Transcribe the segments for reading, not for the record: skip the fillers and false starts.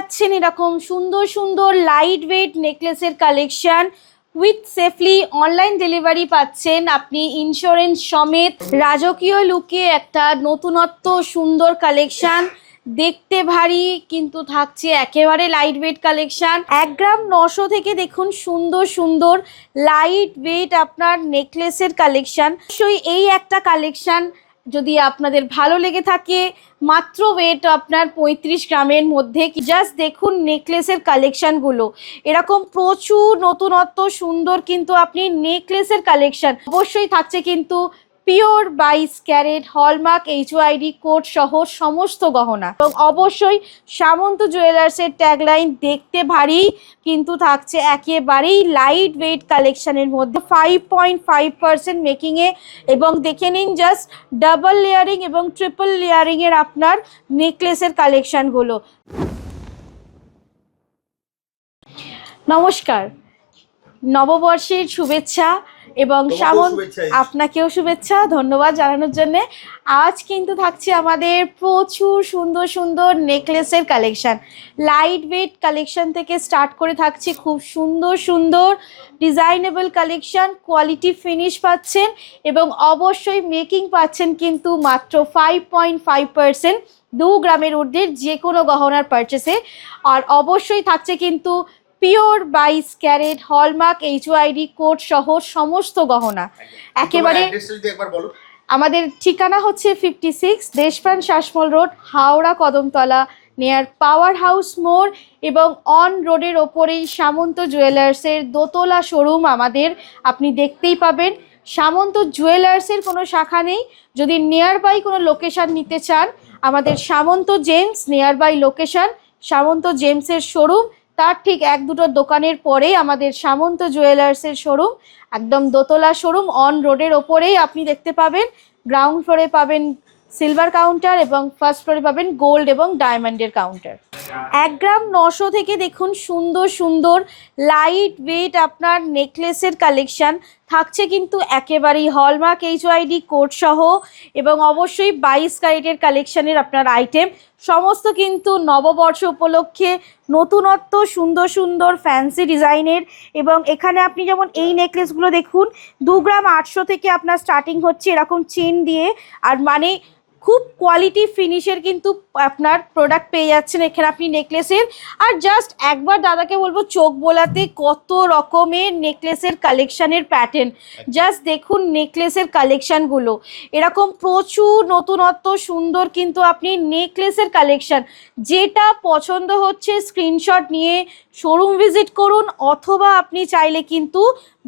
যাচ্ছেন এরকম সুন্দর সুন্দর লাইট ওয়েট নেকলেসের collection with safely online delivery পাচ্ছেন আপনি ইন্স্যুরেন্স সমেত। রাজকীয় লুকে একটা নতুনত্ব সুন্দর কালেকশন, দেখতে ভারী কিন্তু থাকছে একেবারে লাইট ওয়েট কালেকশন। 1 গ্রাম 900 থেকে দেখুন সুন্দর সুন্দর লাইট ওয়েট আপনার নেকলেসের কালেকশন। অবশ্যই এই একটা কালেকশন যদি আপনাদের ভালো লেগে থাকে, মাত্র ওয়েট আপনার 35 গ্রামের মধ্যে। জাস্ট দেখুন নেকলেসের কালেকশনগুলো, এরকম প্রচুর নতুনত্ব সুন্দর কিন্তু আপনি নেকলেসের কালেকশন। অবশ্যই থাকছে কিন্তু pure 22 carat hallmark HYD code সহ সমস্ত গহনা, এবং অবশ্যই সামন্ত জুয়েলার্সের ট্যাগলাইন দেখতে ভারী কিন্তু থাকছে একেবারেই লাইট ওয়েট কালেকশনের মধ্যে 5.5% মেকিংয়ে। এবং দেখে নিন জাস্ট ডাবল লেয়ারিং এবং ট্রিপল লেয়ারিংয়ের আপনার নেকলেসের কালেকশনগুলো। নমস্কার, নববর্ষের শুভেচ্ছা এবং আপনাকেও শুভেচ্ছা, ধন্যবাদ জানানোর জন্য। আজ কিন্তু থাকছে আমাদের প্রচুর সুন্দর সুন্দর নেকলেসের কালেকশন, লাইট ওয়েট কালেকশন থেকে স্টার্ট করে থাকছে খুব সুন্দর সুন্দর ডিজাইনেবল কালেকশন। কোয়ালিটি ফিনিশ পাচ্ছেন এবং অবশ্যই মেকিং পাচ্ছেন কিন্তু মাত্র 5.5%, 2 গ্রামের ঊর্ধ্বের যে কোনো গহনার পারচেসে। আর অবশ্যই থাকছে কিন্তু pure 22 carat hallmark HYD code সহ সমস্ত গহনা। একেবারে আমাদের ঠিকানা হচ্ছে 56 Deshpran Sasmal road, Howrah Kadamtala, near power house মোড়, এবং অন রোডের ওপরেই সামন্ত জুয়েলার্সের দোতলা শোরুম আমাদের আপনি দেখতেই পাবেন। সামন্ত জুয়েলার্সের কোনো শাখা নেই, যদি নিয়ার বাই কোনো লোকেশান নিতে চান আমাদের সামন্ত জেমস নিয়ার বাই লোকেশান, সামন্ত জেমসের শোরুম, তার ঠিক 1-2 দোকানের পরেই আমাদের সামন্ত জুয়েলার্সের শোরুম, একদম দোতলা শোরুম অন রোডের ওপরেই আপনি দেখতে পাবেন। গ্রাউন্ড ফ্লোরে পাবেন সিলভার কাউন্টার এবং ফার্স্ট ফ্লোরে পাবেন গোল্ড এবং ডায়মন্ডের কাউন্টার। 1 গ্রাম 900 থেকে দেখুন সুন্দর সুন্দর লাইট ওয়েট আপনার নেকলেসের কালেকশন থাকছে কিন্তু একেবারেই হলমার্ক HYD কোড সহ, এবং অবশ্যই 22 ক্যারেটের কালেকশনের আপনার আইটেম সমস্ত কিন্তু নববর্ষ উপলক্ষে নতুনত্ব সুন্দর সুন্দর ফ্যান্সি ডিজাইনের। এবং এখানে আপনি যেমন এই নেকলেসগুলো দেখুন 2 গ্রাম 800 থেকে আপনার স্টার্টিং হচ্ছে এরকম চেন দিয়ে, আর মানে খুব কোয়ালিটি ফিনিশের কিন্তু আপনার প্রোডাক্ট পেয়ে যাচ্ছেন এখানে আপনি নেকলেসের। আর জাস্ট একবার দাদাকে বলবো চোখ বোলাতে কত রকমের নেকলেসের কালেকশানের প্যাটার্ন, জাস্ট দেখুন নেকলেসের কালেকশানগুলো, এরকম প্রচুর নতুনত্ব সুন্দর কিন্তু আপনি নেকলেসের কালেকশান। যেটা পছন্দ হচ্ছে স্ক্রিনশট নিয়ে শোরুম ভিজিট করুন, অথবা আপনি চাইলে কিন্তু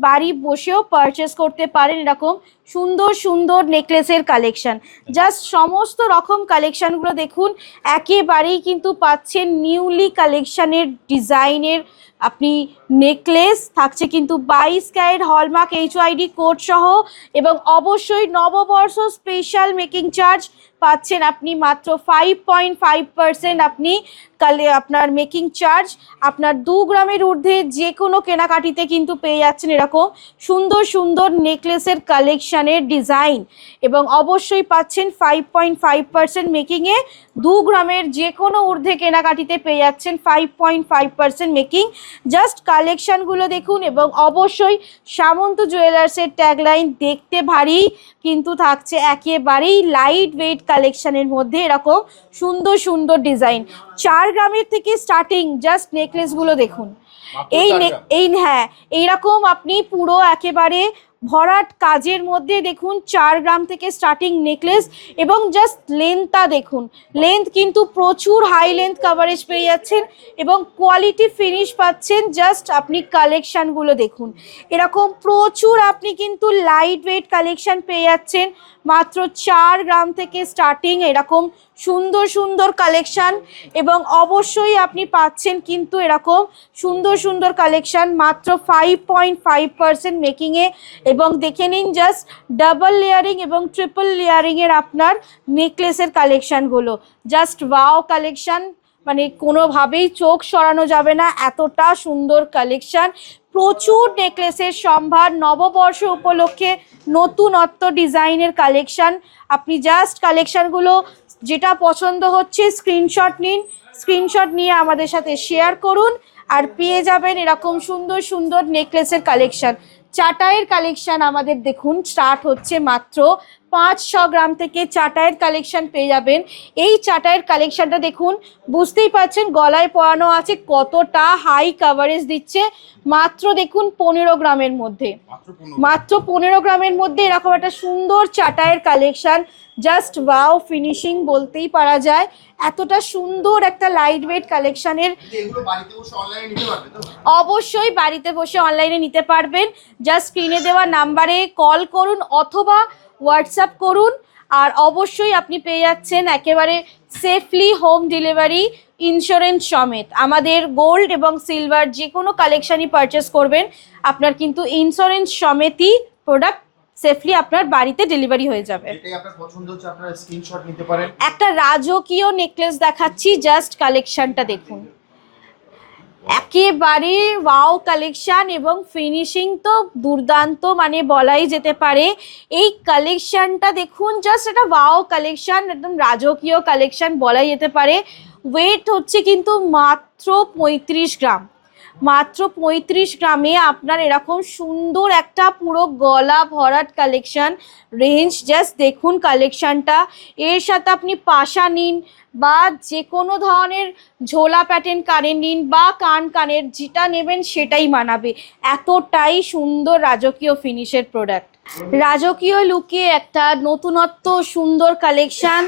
বাড়ি বসেও পারচেস করতে পারেন এরকম সুন্দর সুন্দর নেকলেসের কালেকশন। জাস্ট সমস্ত রকম কালেকশানগুলো দেখুন, একেবারেই কিন্তু পাচ্ছেন নিউলি কালেকশানের ডিজাইনের আপনি নেকলেস থাকছে কিন্তু 22 ক্যারেট হলমার্ক HYD কোড সহ, এবং অবশ্যই নববর্ষ স্পেশাল মেকিং চার্জ পাচ্ছেন আপনি মাত্র 5.5% আপনি আপনার মেকিং চার্জ। আপনার 2 গ্রামের ঊর্ধ্বে যে কোনো কেনাকাটিতে কিন্তু পেয়ে যাচ্ছেন এরকম সুন্দর সুন্দর নেকলেসের কালেকশানের ডিজাইন, এবং অবশ্যই পাচ্ছেন 5.5% মেকিংয়ে। 2 গ্রামের যে কোনো ঊর্ধ্বে কেনাকাটিতে পেয়ে যাচ্ছেন 5.5% মেকিং। জাস্ট কালেকশানগুলো দেখুন, এবং অবশ্যই সামন্ত জুয়েলার্সের ট্যাগলাইন দেখতে ভারী কিন্তু থাকছে একেবারেই লাইট ওয়েট কালেকশানের মধ্যে এরকম সুন্দর সুন্দর ডিজাইন। 4 গ্রামের থেকে স্টার্টিং জাস্ট নেকলেসগুলো দেখুন, হ্যাঁ এইরকম আপনি পুরো একেবারে ভরাট কাজের মধ্যে দেখুন 4 গ্রাম থেকে স্টার্টিং নেকলেস, এবং জাস্ট লেন্থটা দেখুন, লেন্থ কিন্তু প্রচুর হাই লেন্থ কাভারেজ পেয়ে যাচ্ছেন এবং কোয়ালিটি ফিনিশ পাচ্ছেন। জাস্ট আপনি কালেকশানগুলো দেখুন, এরকম প্রচুর আপনি কিন্তু লাইট ওয়েট কালেকশান পেয়ে যাচ্ছেন মাত্র 4 গ্রাম থেকে স্টার্টিং এরকম সুন্দর সুন্দর কালেকশান, এবং অবশ্যই আপনি পাচ্ছেন কিন্তু এরকম সুন্দর সুন্দর কালেকশান মাত্র 5.5% মেকিংয়ে। এবং দেখে নিন জাস্ট ডাবল লেয়ারিং এবং ট্রিপল লেয়ারিংয়ের আপনার নেকলেসের কালেকশানগুলো, জাস্ট ওয়াও কালেকশান, মানে কোনোভাবেই চোখ সরানো যাবে না, এতটা সুন্দর কালেকশান। প্রচুর নেকলেসের সম্ভার, নববর্ষ উপলক্ষে নতুনত্ব ডিজাইনের কালেকশান। আপনি জাস্ট কালেকশানগুলো যেটা পছন্দ হচ্ছে স্ক্রিনশট নিন, স্ক্রিনশট নিয়ে আমাদের সাথে শেয়ার করুন, আর পেয়ে যাবেন এরকম সুন্দর সুন্দর নেকলেসের কালেকশন। চাটাইয়ের কালেকশন আমাদের দেখুন স্টার্ট হচ্ছে মাত্র 500 গ্রাম থেকে চাটাইয়ের কালেকশন পেয়ে যাবেন। এই চাটাইয়ের কালেকশনটা দেখুন, বুঝতেই পারছেন গলায় পরানো আছে, কতটা হাই কাভারেজ দিচ্ছে। মাত্র দেখুন 15 গ্রামের মধ্যে, মাত্র 15 গ্রামের মধ্যে এরকম একটা সুন্দর চাটাইয়ের কালেকশন। জাস্ট ওয়াও ফিনিশিং বলতেই পারা যায়, এতটা সুন্দর একটা লাইট ওয়েট কালেকশনের। অবশ্যই বাড়িতে বসে অনলাইনে নিতে পারবেন। জাস্ট স্ক্রিনে দেওয়া নাম্বারে কল করুন অথবা হোয়াটসঅ্যাপ করুন, আর অবশ্যই আপনি পেয়ে যাচ্ছেন একেবারে সেফলি হোম ডেলিভারি ইন্স্যুরেন্স সমেত। আমাদের গোল্ড এবং সিলভার যে কোনো কালেকশনই পারচেস করবেন, আপনার কিন্তু ইন্স্যুরেন্স সমেতই প্রোডাক্ট সেফলি আপনার বাড়িতে ডেলিভারি হয়ে যাবে। এটাই আপনার পছন্দ হচ্ছে, আপনারা স্ক্রিনশট নিতে পারেন। একটা রাজকীয় নেকলেস দেখাচ্ছি, জাস্ট কালেকশনটা দেখুন, একেবারে ওয়াও কালেকশন এবং ফিনিশিং তো দুর্দান্ত, মানে বলাই যেতে পারে। এই কালেকশনটা দেখুন, জাস্ট এটা ওয়াও কালেকশন, একদম রাজকীয় কালেকশন বলাই যেতে পারে। ওয়েট হচ্ছে কিন্তু মাত্র 35 গ্রাম, মাত্র 35 গ্রামে আপনার এরকম সুন্দর একটা পুরো গলা ভরাট কালেকশন রেঞ্জ। জাস্ট দেখুন কালেকশনটা, এর সাথে আপনি পাশা নিন বা যে কোনো ধরনের ঝোলা প্যাটার্ন কানের নিন বা কানের যেটা নেবেন সেটাই মানাবে, এতটাই সুন্দর রাজকীয় ফিনিশের প্রোডাক্ট। রাজকীয় লুকে একটা নতুনত্ব সুন্দর কালেকশন,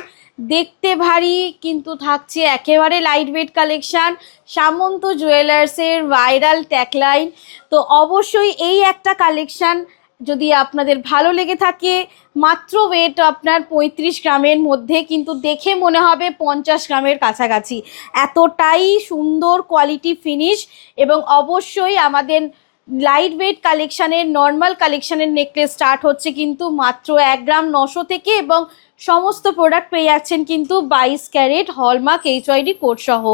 দেখতে ভারী কিন্তু থাকছে একেবারে লাইট ওয়েট কালেকশন। সামন্ত জুয়েলার্সের ভাইরাল ট্যাগলাইন, তো অবশ্যই এই একটা কালেকশন যদি আপনাদের ভালো লেগে থাকে, মাত্র ওয়েট আপনার 35 গ্রামের মধ্যে, কিন্তু দেখে মনে হবে 50 গ্রামের কাছাকাছি, এতটাই সুন্দর কোয়ালিটি ফিনিশ। এবং অবশ্যই আমাদের লাইট ওয়েট কালেকশানের নর্মাল কালেকশানের নেকলেস স্টার্ট হচ্ছে কিন্তু মাত্র 1 গ্রাম 900 থেকে, এবং সমস্ত প্রোডাক্ট পেয়ে যাচ্ছেন কিন্তু 22 ক্যারেট হলমার্ক HYD কোড সহ,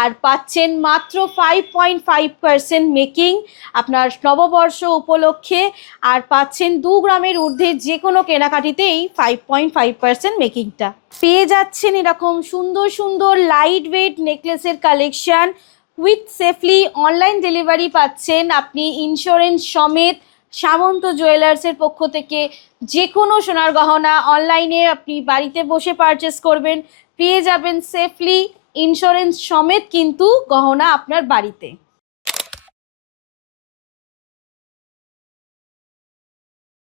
আর পাচ্ছেন মাত্র 5.5% মেকিং আপনার নববর্ষ উপলক্ষে, আর পাচ্ছেন 2 গ্রামের ঊর্ধ্বে যে কোনো কেনাকাটিতে এই 5.5% মেকিংটা পেয়ে যাচ্ছেন। এরকম সুন্দর সুন্দর লাইট ওয়েট নেকলেসের collection with safely online delivery পাচ্ছেন আপনি ইন্স্যুরেন্স সমেত। সামন্ত জুয়েলার্সের পক্ষ থেকে যে কোনো সোনার গহনা অনলাইনে আপনি বাড়িতে বসে পারচেস করবেন, পেয়ে যাবেন সেফলি ইন্স্যুরেন্স সমেত কিন্তু গহনা আপনার বাড়িতে।